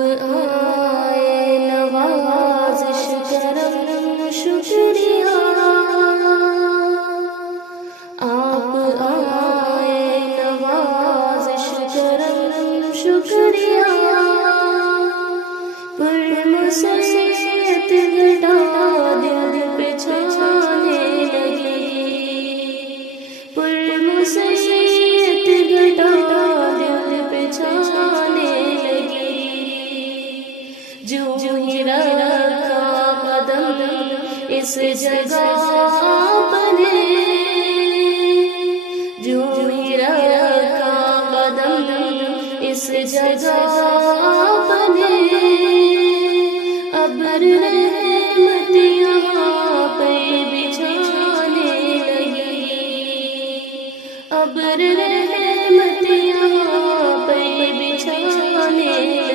آئے نوازش کرم شکریہ، آپ آئے نوازش کرم شکریہ، پر مسیت گھٹا دل پہ چھانے لگی، پر مسیت گھٹا دل پہ چھانے لگی، جو ہی رکھا قدم اس جگہ بنے، جو ہی رکھا قدم اس جگہ بنے، ابر رحمت یہاں پہ بچھانے لگی، ابر رحمت یہاں پہ بچھانے